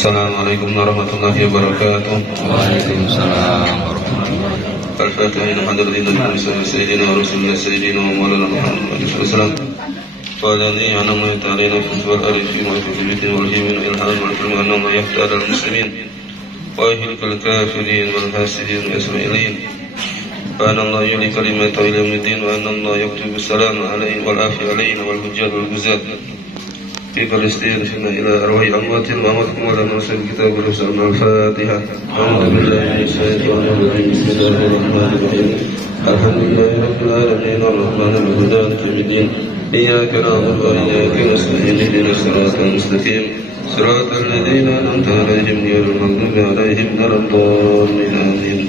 Assalamualaikum warahmatullahi wabarakatuh. Waalaikumsalam warahmatullahi wabarakatuh. Al-Fatihah ila hadratin sayyidina wa rasulina sayyidina wa maulana Muhammad sallallahu alaihi wasallam. Wa alladhi anama ta'alina fi wal arifin wa fi bitin wal jimin ilham wa ilmu anna yafta al muslimin wa yahlikal kafirin wal hasidin wa ismailin. Wa anna Allah yuli kalimata ila yawmiddin wa anna Allah yaktubu salam alaihim wal afi alaihim wal hujjat wal guzat في فلسطين فينا إلى أرواح أموات وأمواتكم على ناصر الكتاب والرسول. الفاتحة. أعوذ بالله من الشيطان الرجيم. بسم الله الرحمن الرحيم. الحمد لله رب العالمين الرحمن الرحيم مالك يوم الدين إياك نعبد وإياك نستعين اهدنا الصراط المستقيم صراط الذين أنعمت عليهم غير المغضوب عليهم ولا الضالين آمين.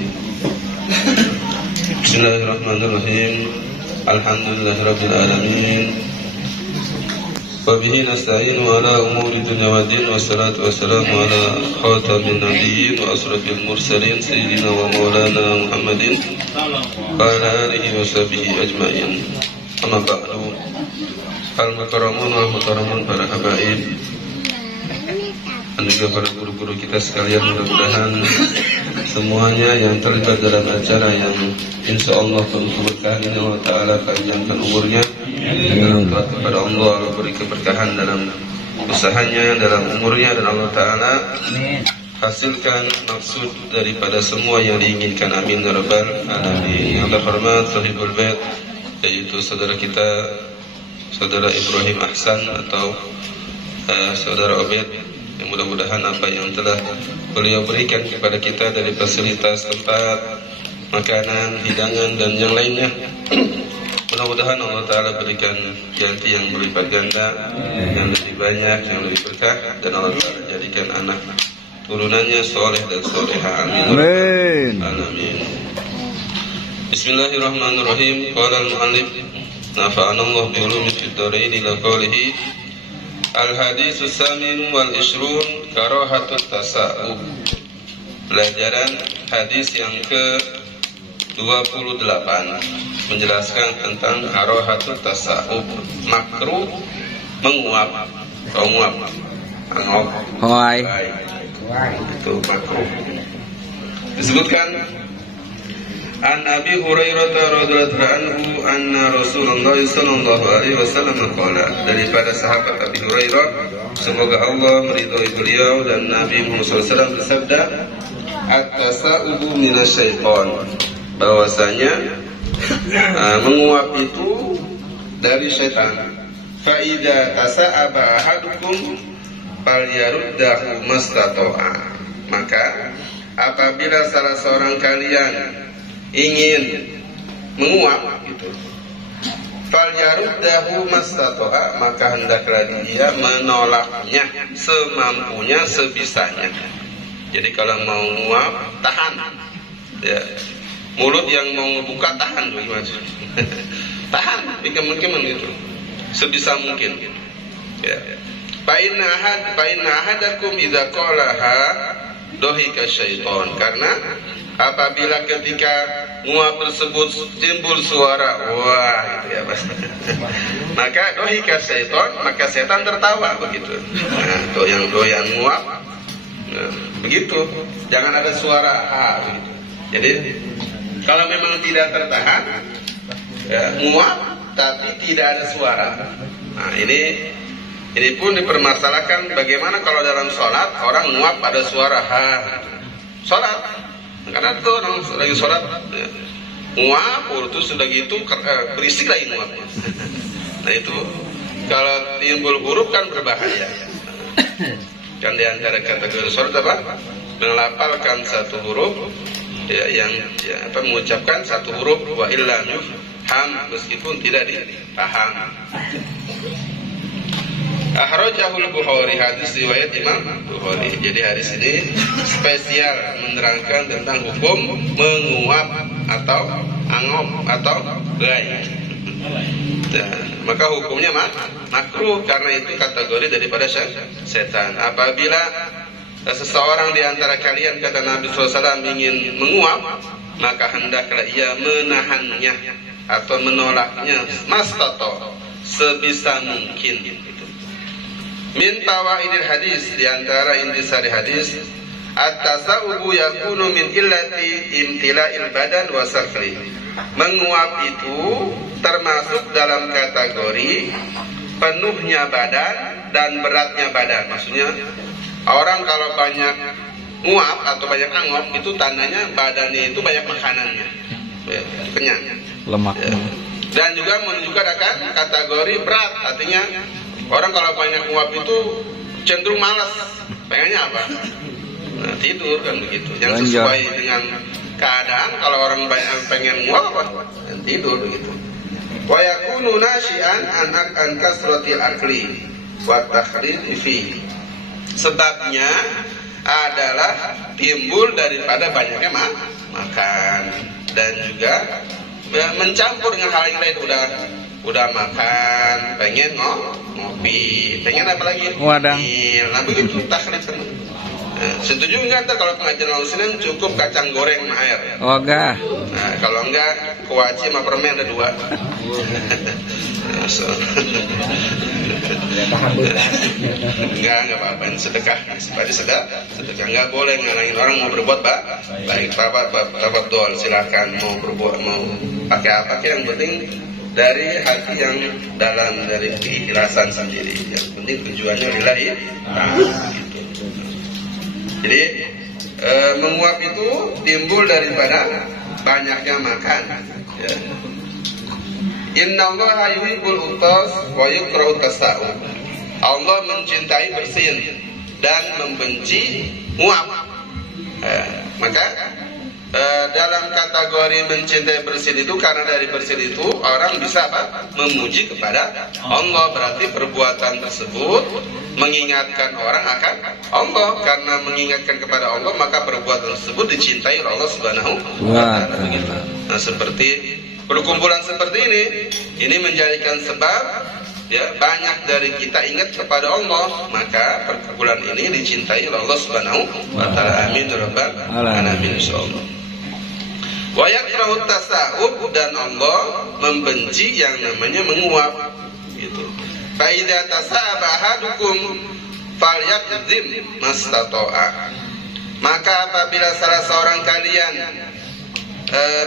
بسم الله الرحمن الرحيم. الحمد لله رب العالمين وبه نستعين على أمور الدنيا والدين والصلاة والسلام على خاتم النبيين وأشرف المرسلين سيدنا ومولانا محمد وعلى آله وصحبه أجمعين. أما بعد. Al-Mukarramun wal-Mukarramun para habaib dan juga para guru-guru kita sekalian, mudah-mudahan semuanya yang terlibat dalam acara yang insya Allah penuh keberkahan ini Allah Ta'ala panjangkan umurnya dengan taat kepada Allah, beri keberkahan dalam usahanya, dalam umurnya, dan Allah Ta'ala hasilkan maksud daripada semua yang diinginkan. Amin ya rabbal alamin. Yang terhormat sahibul bait, yaitu saudara kita saudara Ibrahim Ahsan atau saudara Obed, yang mudah-mudahan apa yang telah beliau berikan kepada kita dari fasilitas tempat, makanan, hidangan dan yang lainnya, mudah-mudahan Allah Ta'ala berikan ganti yang berlipat ganda, yang lebih banyak, yang lebih berkah, dan Allah Ta'ala jadikan anak turunannya soleh dan soleha. Amin. Amin. Amin. Bismillahirrahmanirrahim. Qala al-mu'allif nafa'anallahu bi'ulumin fid dharain ila qawlihi al-haditsus samin wal ishrun karahatut tasa'ub. Pelajaran hadis yang ke-28 menjelaskan tentang karahatut tasa'ub, makruh menguap, menguap, Hai. Itu makruh. Disebutkan An Abi Hurairah radhiyallahu anhu anna Rasulullah sallallahu alaihi wasallam qala, daripada sahabat Abi Hurairah, semoga Allah meridhai beliau, dan Nabi Muhammad SAW bersabda, at-tasa'ubu minasyaiton, bahwasanya menguap itu dari syaitan. Fa idza tasa'aba ahadukum falyaruddahu mastata'a, maka apabila salah seorang kalian ingin menguap gitu, falyaruddahu mastata'a, maka hendaklah dia menolaknya semampunya, sebisanya. Jadi kalau mau menguap, tahan ya. Mulut yang mau buka tahan bagaimana? Tahan, mungkin gitu, sebisa mungkin ya. Fa inna ahadakum idza qalaha dohika syaiton, karena apabila ketika nguap tersebut timbul suara wah gitu ya Mas, maka dohika syaiton, maka setan tertawa begitu. Nah, tuh yang doyan nguap, nah, begitu, jangan ada suara ha begitu. Jadi kalau memang tidak tertahan ya, nguap tapi tidak ada suara. Nah, ini pun dipermasalahkan bagaimana kalau dalam sholat orang nguap ada suara ha. Sholat, karena itu orang lagi sholat nguap, terus sudah gitu berisik lagi nguapnya. Nah itu kalau timbul huruf kan berbahaya. Kan di antara kategori sholat apa? Melafalkan satu huruf ya, yang ya, mengucapkan satu huruf wa illa yufham, meskipun tidak dipaham. Akhrajahul Bukhari, hadis riwayat Imam Bukhari. Jadi hadis ini spesial menerangkan tentang hukum menguap atau angop atau gai. Nah, maka hukumnya makruh, karena itu kategori daripada setan. Apabila seseorang di antara kalian, kata Nabi SAW, ingin menguap, maka hendaklah ia menahannya atau menolaknya mastato, sebisa mungkin. Min fawaidil hadis, di antara intisari hadis, at-tasawubu yakunu min illati imtila'il badan wa sakli. Menguap itu termasuk dalam kategori penuhnya badan dan beratnya badan. Maksudnya orang kalau banyak nguap atau banyak angop itu tandanya badannya itu banyak makanannya, kenyang, lemak. Dan juga menunjukkan akan kategori berat, artinya orang kalau banyak nguap itu cenderung malas, pengennya apa? Nah, tidur kan begitu. Yang sesuai dengan keadaan, kalau orang banyak pengen nguap apa? Tidur begitu. Wa yakunu nasyi'an an kasratil akli wa takhrij fi. Sebabnya adalah timbul daripada banyaknya makan dan juga mencampur dengan hal yang lain. Udah makan, pengen ngopi, pengen apa lagi? Wadang. Nah begitu takhlid. Setuju nggak ntar kalau pengajian Senin cukup kacang goreng sama air? Oh enggak. Nah kalau enggak kuaci sama permen ada 2. Enggak apa-apa, sedekah. Sedekah enggak boleh ngalangin orang mau berbuat baik. Bapak doa silakan mau berbuat, mau pakai apa, yang penting dari hati yang dalam, dari keikhlasan sendiri. Yang penting tujuannya lillahi ta'ala. Jadi menguap itu timbul daripada banyaknya makan. Ya. Innallaha yuhibbul utas wa yukrahu tasa'ub. Allah mencintai bersin dan membenci nguap. Maka dalam kategori mencintai bersin itu, karena dari bersin itu orang bisa memuji kepada Allah. Berarti perbuatan tersebut mengingatkan orang akan Allah. Karena mengingatkan kepada Allah, maka perbuatan tersebut dicintai oleh Allah Subhanahu wa ta'ala. Nah, seperti perkumpulan seperti ini menjadikan sebab ya banyak dari kita ingat kepada Allah, maka perkumpulan ini dicintai oleh Allah Subhanahu wa ta'ala. Amin rabbal alamin insyaallah. Wa yakrahu tasa'ub, dan Allah membenci yang namanya menguap gitu. Fa idza tasa'aba ahadukum falyakzim mastata'a. Maka apabila salah seorang kalian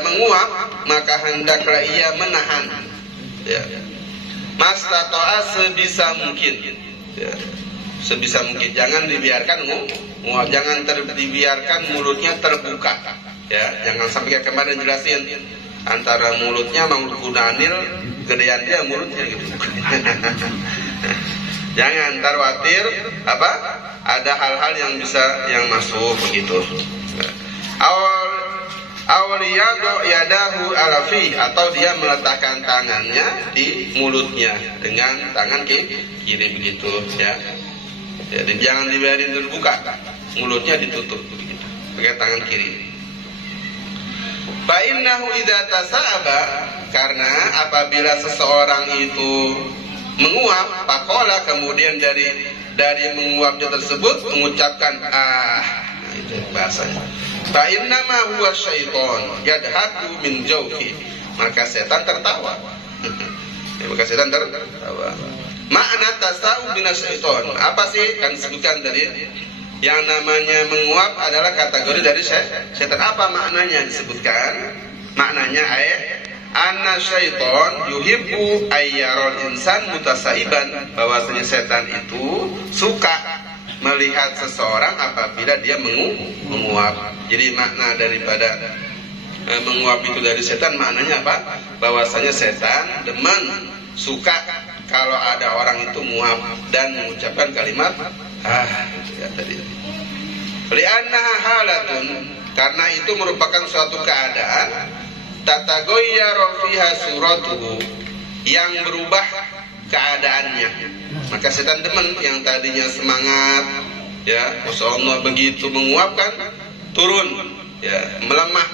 menguap, maka hendaklah ia menahan, ya. Mastata'a, sebisa mungkin, ya. Sebisa mungkin, jangan dibiarkan nguap, jangan dibiarkan mulutnya terbuka. Ya, jangan sampai kayak kemarin jelasin antara mulutnya sama mulut kudanil, gedean dia mulutnya gitu. Jangan khawatir ada hal-hal yang bisa yang masuk begitu. Awliyadu yadahu alafi, atau dia meletakkan tangannya di mulutnya dengan tangan kiri begitu ya. Jadi jangan dibiarin terbuka, mulutnya ditutup begitu pakai tangan kiri. Fa innahu idza tasa'aba, karena apabila seseorang itu menguap, faqala, kemudian dari menguapnya tersebut mengucapkan itu bahasanya. Fa innama huwa syaiton yadhaku min jawfi, maka setan tertawa. Maka setan tertawa. Makna tasa'ub minas syaiton, apa sih? Kan sebutkan tadi yang namanya menguap adalah kategori dari setan. Apa maknanya disebutkan? Maknanya anna syaiton yuhibbu ayyaral insan mutasaiban, bahwasanya setan itu suka melihat seseorang apabila dia menguap. Jadi makna daripada menguap itu dari setan, maknanya apa? Bahwasanya setan demen, suka kalau ada orang itu menguap dan mengucapkan kalimat itu ya tadi. Li'annaha halatun, karena itu merupakan suatu keadaan tatagoyyaru fiha suratuhu, yang berubah keadaannya. Maka setan demen yang tadinya semangat, ya, Masya Allah, begitu menguapkan turun, ya, melemah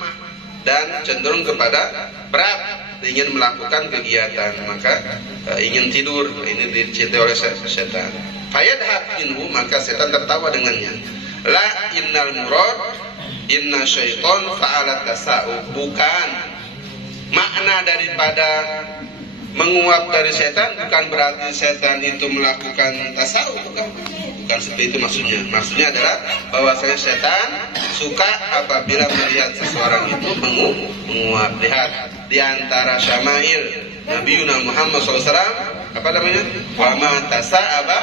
dan cenderung kepada berat, ingin melakukan kegiatan, maka ingin tidur. Ini dicintai oleh setan. Fayadhak minhu, maka setan tertawa dengannya. La innal murad inna syaiton fa'alat tasa'ub, bukan makna daripada menguap dari setan bukan berarti setan itu melakukan tasawuf, bukan seperti itu maksudnya. Maksudnya adalah bahwasanya setan suka apabila melihat seseorang itu menguap. Lihat di antara syama'il Nabi Muhammad SAW, apa namanya? Wa ma tasa'aba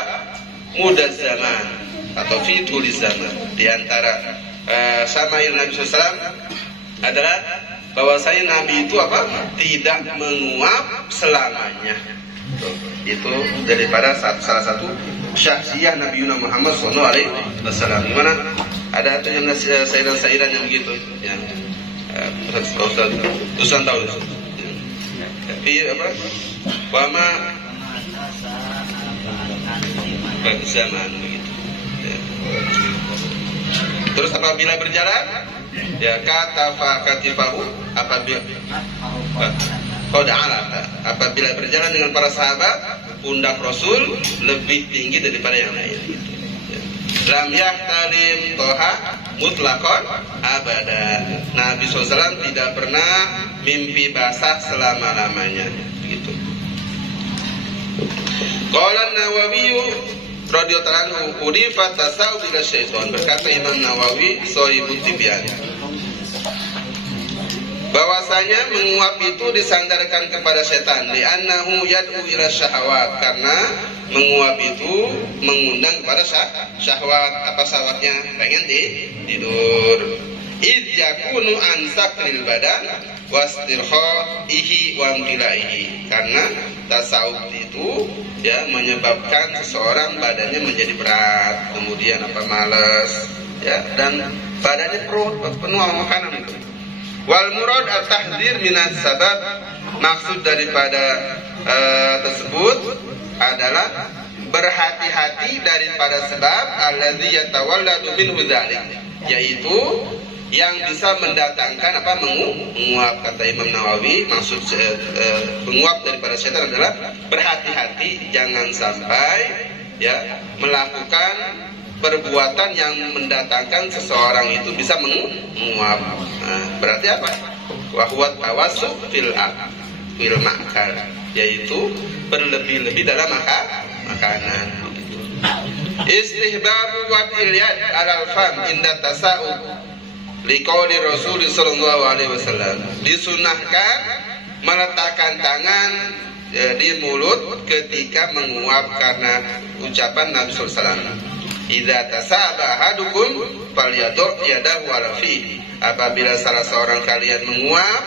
mudaz zaman atau fi tuliz zaman. Di antara syama'il Nabi SAW adalah bahwasanya Nabi itu apa? Tidak menguap selamanya. Itu daripada salah satu syahsiyah Nabi Muhammad SAW. Gimana? Ada yang sairan-sairan yang begitu, yang Ustaz tahu itu. Tapi apa? Wama zaman begitu. Terus apabila berjalan, ya katafa katifahu, apabila berjalan dengan para sahabat, pundak Rasul lebih tinggi daripada yang lain. Gitu. Ya. Lam yahtalim toha mutlakon abada. Nabi SAW tidak pernah mimpi basah selama-lamanya. Gitu. Qala Nawawi radhiyallahu anhu udifat tasawuf ila syaitan. Berkata Imam Nawawi Shahihut Tibyan, bahwasanya menguap itu disandarkan kepada setan, li'annahu yad'u ila syahwat, karena menguap itu mengundang kepada syahwat. Apa syahwatnya? Pengen tidur. Idh yakunu an sakril badan wastirkhaihi wa amtilaihi, karena tasawuf itu ya menyebabkan seseorang badannya menjadi berat, kemudian malas ya, dan badannya penuh makanan itu. Wal murad at-tahdzir minas sabab, maksud daripada tersebut adalah berhati-hati daripada sebab alladzi yatawalladu minhu dzalik, yaitu yang bisa mendatangkan menguap. Kata Imam Nawawi, maksud menguap daripada setan adalah berhati-hati jangan sampai ya melakukan perbuatan yang mendatangkan seseorang itu bisa menguap. Nah, berarti apa? Wa huwa tawassu fil ma'kal, yaitu berlebih-lebih dalam makanan. Istihbabu wad'il yad 'alal fam inda tasa'ub liqauli Rasul sallallahu alaihi wasallam. Disunahkan meletakkan tangan di mulut ketika menguap karena ucapan Nabi sallallahu alaihi wasallam, idza tasaba ahadukum falyadu' yadahu ala fihi. Apabila salah seorang kalian menguap,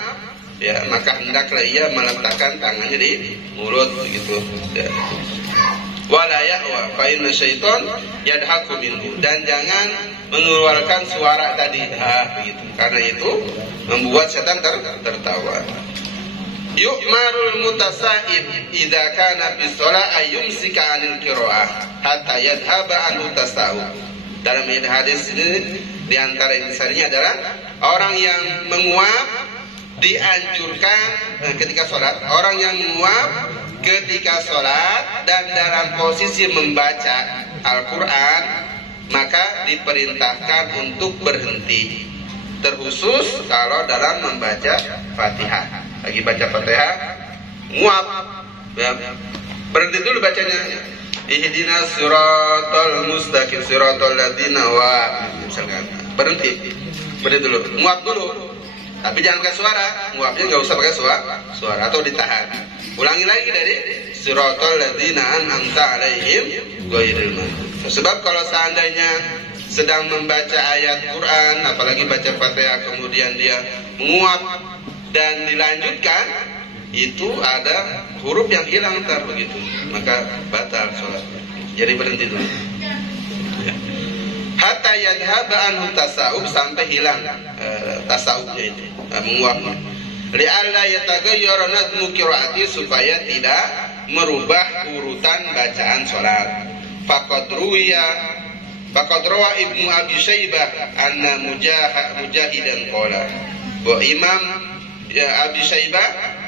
ya maka hendaklah ia meletakkan tangannya di mulut begitu. Ya. Wala ya'wa fa inna syaitan yadhaku minhu, dan jangan mengeluarkan suara tadi begitu, karena itu membuat setan tertawa. Yu'marul mutasa'ib idza kana fi shalah ayyumsika 'anil qira'ah hatta yadhhaba anhu tasawuf. Dalam hadis ini di antara intisarinya adalah orang yang menguap dianjurkan ketika sholat. Orang yang menguap ketika sholat dan dalam posisi membaca Al-Quran, maka diperintahkan untuk berhenti, terkhusus kalau dalam membaca Fatihah. Lagi baca Fatihah nguap ya, berhenti dulu bacanya. Ihdinas siratal mustaqim siratal ladzina wa, misalkan berhenti dulu, nguap dulu, tapi jangan pakai suara. Nguapnya nggak usah pakai suara atau ditahan. Ulangi lagi dari siratal ladzina an'amta alaihim ghairil maghdubi. Sebab kalau seandainya sedang membaca ayat Quran, apalagi baca Fatihah, kemudian dia menguap dan dilanjutkan, itu ada huruf yang hilang ntar begitu, maka batal sholat. Jadi berhenti dulu. Hatta yadhhaba anhu tasawuf, sampai hilang tasawufnya itu, menguapnya. Li'alla yataghayyara nadmu qiraati, supaya tidak merubah urutan bacaan sholat. Faqad rawa Ibnu Abi Syaibah anna Mujahidan qala. Bahwa Imam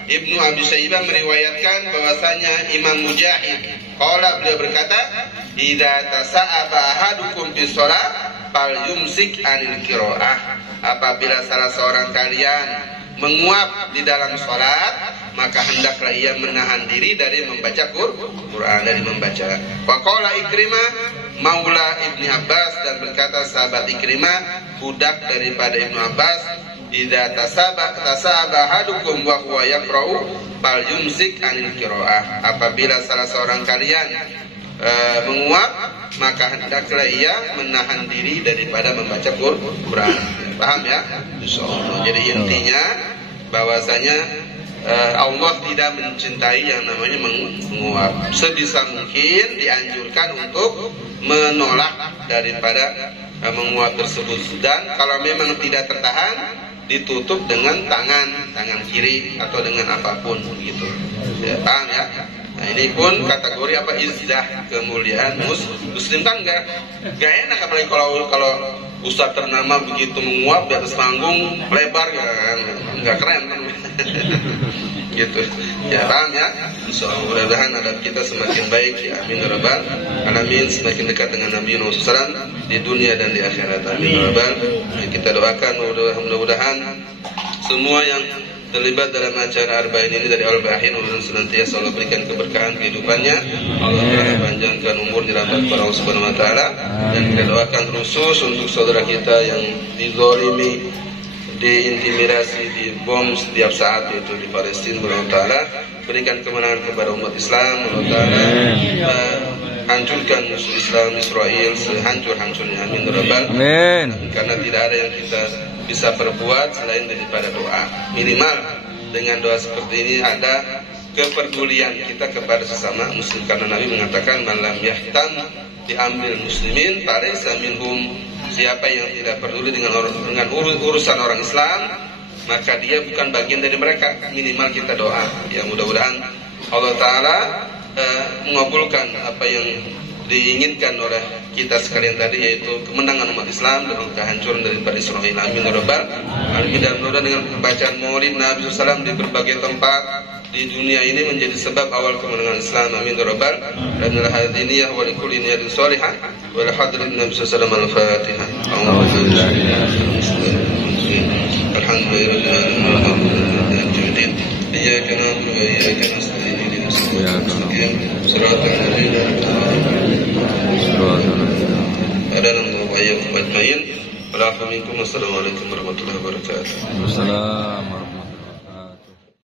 Ibnu Abi Syaibah meriwayatkan bahwasanya Imam Mujahid qala, beliau berkata, idza tasa'aba ahadukum fi shalah fal yumsik 'anil qiraah. Apabila salah seorang kalian menguap di dalam salat, maka hendaklah ia menahan diri dari membaca Quran, dari membaca. Waqala Ikrimah maula Ibni Abbas, dan berkata sahabat Ikrimah, budak daripada Ibnu Abbas, idza tasaba ahadukum wa huwa yaqra'u fal yumsik anil qiraah. Apabila salah seorang kalian menguap, maka hendaklah ia menahan diri daripada membaca Quran. Paham ya? Insyaallah. Jadi intinya bahwasanya Allah tidak mencintai yang namanya menguap. Sebisa mungkin dianjurkan untuk menolak daripada menguap tersebut. Dan kalau memang tidak tertahan, ditutup dengan tangan kiri atau dengan apapun gitu. Ya, paham ya? Nah, ini pun kategori apa, izdah, kemuliaan muslim kan enggak enak, apalagi kalau ustaz ternama begitu menguap di atas panggung lebar, enggak keren kan. Gitu. Ya, paham ya? Insyaallah mudah-mudahan adab kita semakin baik ya, amin ya rabbal alamin, semakin dekat dengan Nabi Muhammad SAW di dunia dan di akhirat, amin ya rabbal. Kita doakan mudah-mudahan semua yang terlibat dalam acara Arba'in ini dari awal sampai akhir, mudah-mudahan senantiasa Allah berikan keberkahan kehidupannya, Allah panjangkan umur di rahmat Allah Subhanahu wa taala. Dan kita doakan khusus untuk saudara kita yang dizalimi, diintimidasi, dibom setiap saat, yaitu di Palestina. Allah taala berikan kemenangan kepada umat Islam. Allah taala hancurkan musuh Islam Israel sehancur-hancurnya, amin ya rabbal alamin. Karena tidak ada yang kita bisa berbuat selain daripada doa. Minimal dengan doa seperti ini ada kepedulian kita kepada sesama muslim, karena Nabi mengatakan man lam yahtam diambil muslimin falaysa minhum. Siapa yang tidak peduli dengan urusan orang Islam, maka dia bukan bagian dari mereka. Minimal kita doa. Ya, mudah-mudahan Allah taala mengabulkan apa yang diinginkan oleh kita sekalian tadi, yaitu kemenangan umat Islam dan kehancuran daripada Israel, amin ya rabbal alamin. Dan mudah-mudahan dengan bacaan Maulid Nabi SAW di berbagai tempat di dunia ini menjadi sebab awal kemenangan Islam, amin ya rabbal alamin. Hadiniyah wa likulli niyatin shalihah wa la hadrin Nabi SAW. Al-Fatihah. Alhamdulillah. Iyyaka na'budu wa iyyaka nasta'in. Shiratal ladzina Assalamualaikum warahmatullahi wabarakatuh.